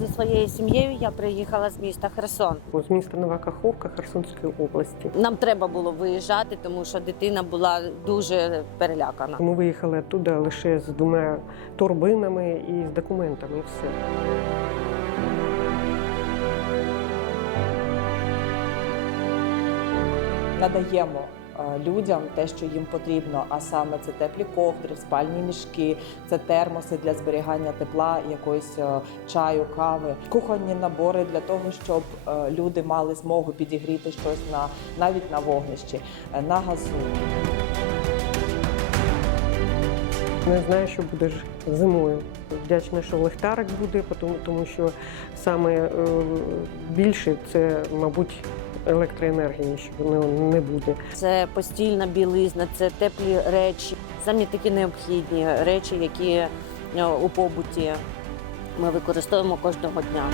зі своєю сім'єю я приїхала з міста Херсон. З міста Нова Каховка Херсонської області. Нам треба було виїжджати, тому що дитина була дуже перелякана. Ми виїхали оттуда лише з двома торбинами і з документами. І все. надаємо людям те, що їм потрібно, а саме це теплі ковдри, спальні мішки, це термоси для зберігання тепла, якоїсь е, чаю, кави, кухонні набори для того, щоб е, люди мали змогу підігріти щось на навіть на вогнищі, е, на газу. Не знаю, що буде зимою. Вдячна, що лихтарик буде, тому, що саме е, більше це, мабуть, електроенергії, що не, буде. Це постільна білизна, це теплі речі, самі такі необхідні речі, які е, у побуті ми використовуємо кожного дня.